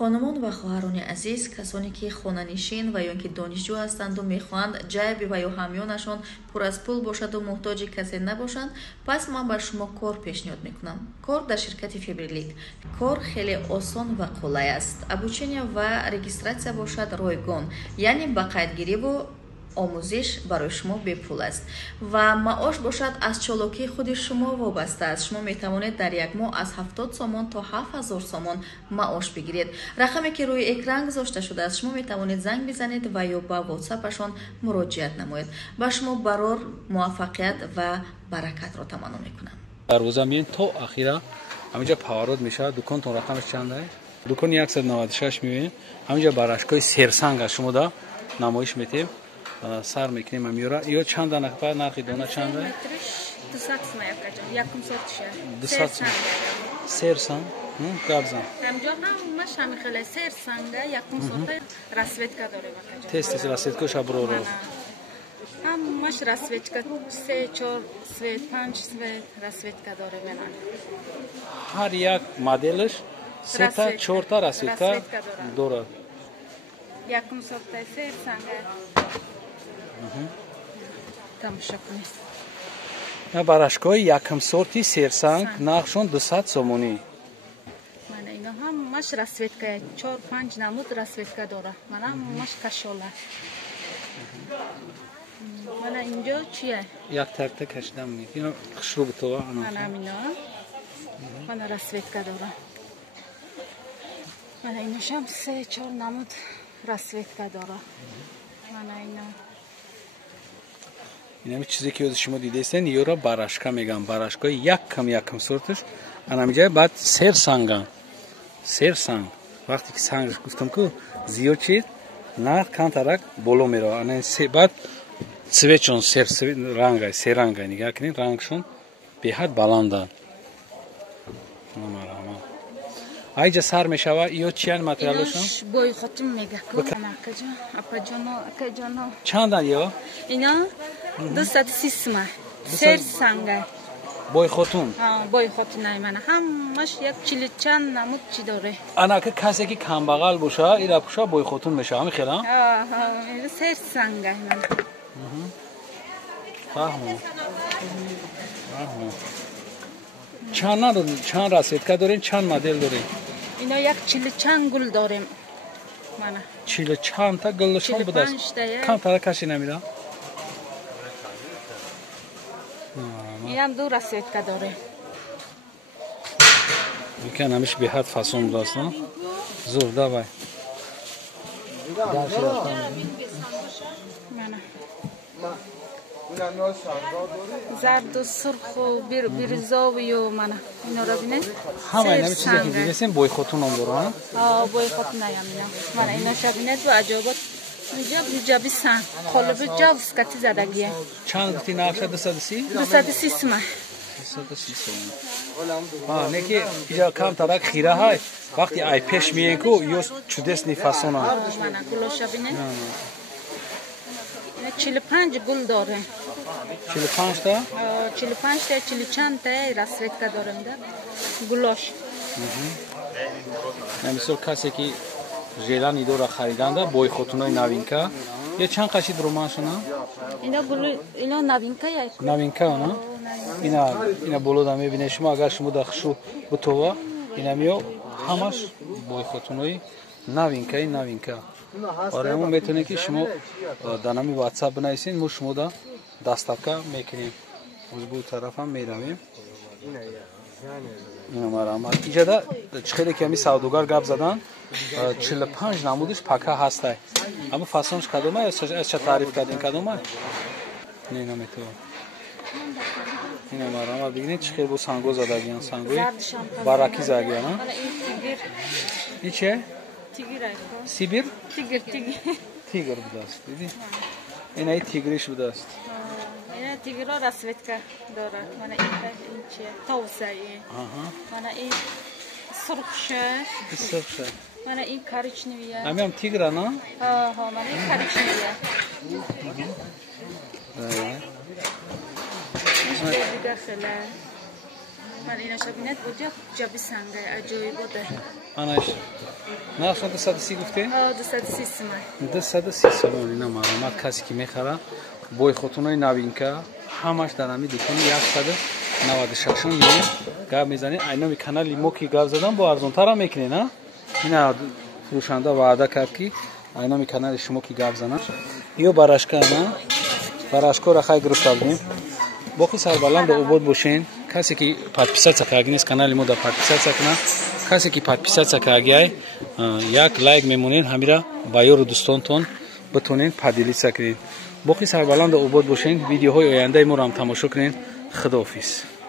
خانمان و خواهران عزیز، کسانی که خانه‌نشین و یا اینکه دانشجو هستند و میخواهند جیب و یا همیانشان پر از پول باشد و محتاج کسی نباشند، پس من به شما کار پیشنهاد میکنم. کار در شرکت فیبرلیت. کار خیلی آسان و قلای است. ابوچینیا و رجیستراسیا باشد رایگان، یعنی با قیدگیری و آموزش برای شما به پول است و معاش باشد از چالاکی خود شما وابسته است. شما می توانید در یک ماه از 70 سومان تا 7000 سومان معاش بگیرید. رقمی که روی اکران گذاشته شده است. شما می توانید زنگ بزنید و یا با واتساپشان مراجعت نمایید. با شما برار موفقیت و برکت را تمنا میکنم. در روزامین تا اخیرا همینجا پاورود میشه. دکانتون رقمش چنده؟ دکان 196 میبینید. همینجا براشکای سرسنگ است. شما دا نمایش میتیم. سر میکنیم امیورا. یا چند دانه پر نرخی دونه چنده؟ 200 سوم یکم سوتشه. 200 سوم. سرسنگ؟ گابزن. همجا هم مش هم خیلی سرسنگه یکم سوت رسویتکا داره وقتا. تست رسویتکا شبرو رو. هم مش رسویتکا 3 4 سویت 5 سویت رسویتکا داره منن. هر یک مدلش 3 تا 4 تا رسویتکا داره. یکم سوت سرسنگه. تماشا کنید. نه براشکای یکم سورتی سرسنگ نقشون 200 سومونی. من اینا هم مش رسویتکا 4 5 نمود رسویتکا داره. من هم مش کشوله. من اینجا چیه؟ یک تک تک کشیدم میگه. اینا خشرو به تو من اینا. من رسویتکا داره. من ایناش هم 3 4 نمود رسویتکا داره. من اینا این همه چیزی که شما دیده ایستین یورا براشکا میگم. براشکای یکم سورتش انمیجای بعد سرسنگ وقتی که سنگش گفتم که زیاد چید نه کان طرق بولو میره. انا بعد سویچون رنگای سه رنگای نگاه کنید رنگشون به حد بلندن. ایجا سر میشوه یا چیان متریالشون؟ ایناش بای خودم میگه که اپا جانو چندن یا؟ اینا 230 سوم سرسنگه بای خودتون؟ بای خودتون من همش یک چیل چند نمود چی داره. انا که کسی که کمبغل باشه ایرا پوشا بای خودتون میشه همین خیلی؟ سرسنگه من فهمو چند رسیدکا دارین چند مدل دارین؟ اینا یک چیل چند گل داریم من. چیل چند تا گلشون بوده است؟ کم تره کشی نمیده؟ این هم 2 رسیدکا داره. میکن همیشه به حد فاسون بوده است نه؟ زور دابای زرد و سرخ و بیرزاوی و من اینا را بینه همه این همه چیزی که دیدستین بای خودتون هم داره بای خودتون هم من اینا شبینه و عجابات جابی سن خالب جاب سکتی زدگیه. چند گفتی نقشه 230 سوم 230 سوم. نه که اینجا کم ترک خیره های وقتی ای پیش میین که یو چودست نیفاسون هم من گلو شبینه 45 گل داره. 45 تا؟ 45 تا 40 چند تا رسویتکا دارم ده گلاش. نمیسور کسی که ژیلان ایدو را خریدنده بای خودتونای نوینکا یه چند قشید رومانشون اینا نوینکا یا نوینکا نه؟ اینا بولودا میبینه شما اگر شما داخشو بتوه اینا میو همش بای خودتونای نوینکا آره همون میتونه که شما دانمی واتساپ بنایسین ما شما دا دستاکا میکنیم از بو طرف هم میرویم. اینجا دا خیلی کمی سوداگر گپ زدن 45 نمودش پکا هسته اما فاسونش کدومه از چه تعریف کردین کدومه؟ نه نمیتونه اینه مرا ببینید چه خیلی بو سانگو زدگیان سانگوی باراکی زدگیان ها این چه؟ سیبیر؟ تیگر بوده است دیدی؟ این ای تیگریش بوده است این تیگر را رسویتکا داره من این چیه؟ تاوسه من این سرخشه من این کارچنویه همی هم تیگر نه؟ من این کارچنویه میشه دیگه خیلی من اینا شبینت بودی جابی سنگه عجایی بوده آنش нархш 230 гуфте? 230 сомон. 230 сомон. Ина маълумат касе ки мехара бои хотунои навинка ҳамаш дар ҳамин дукони 196 меем гап мезанед. айноми канали мо ки гап задан бо арзонтара мекунед, на? Ина фурӯшанда ваъда кард ки айноми канали шумо ки гап занад. ё барашка, на? Барашкора хай гирифта будем. боқи сарбаланд обод бошен. касе ки подписатсия кардинес канали мо да подписатсия кунад. касе ки подписатсия кардияй як лайк мемонед, ҳамира ба ёру дӯстонтон битонед поделитсия кунед. боқи сарбаланд обод бошен. видеоҳои ояндаи моро ҳам тамошо кунед. худоҳофиз.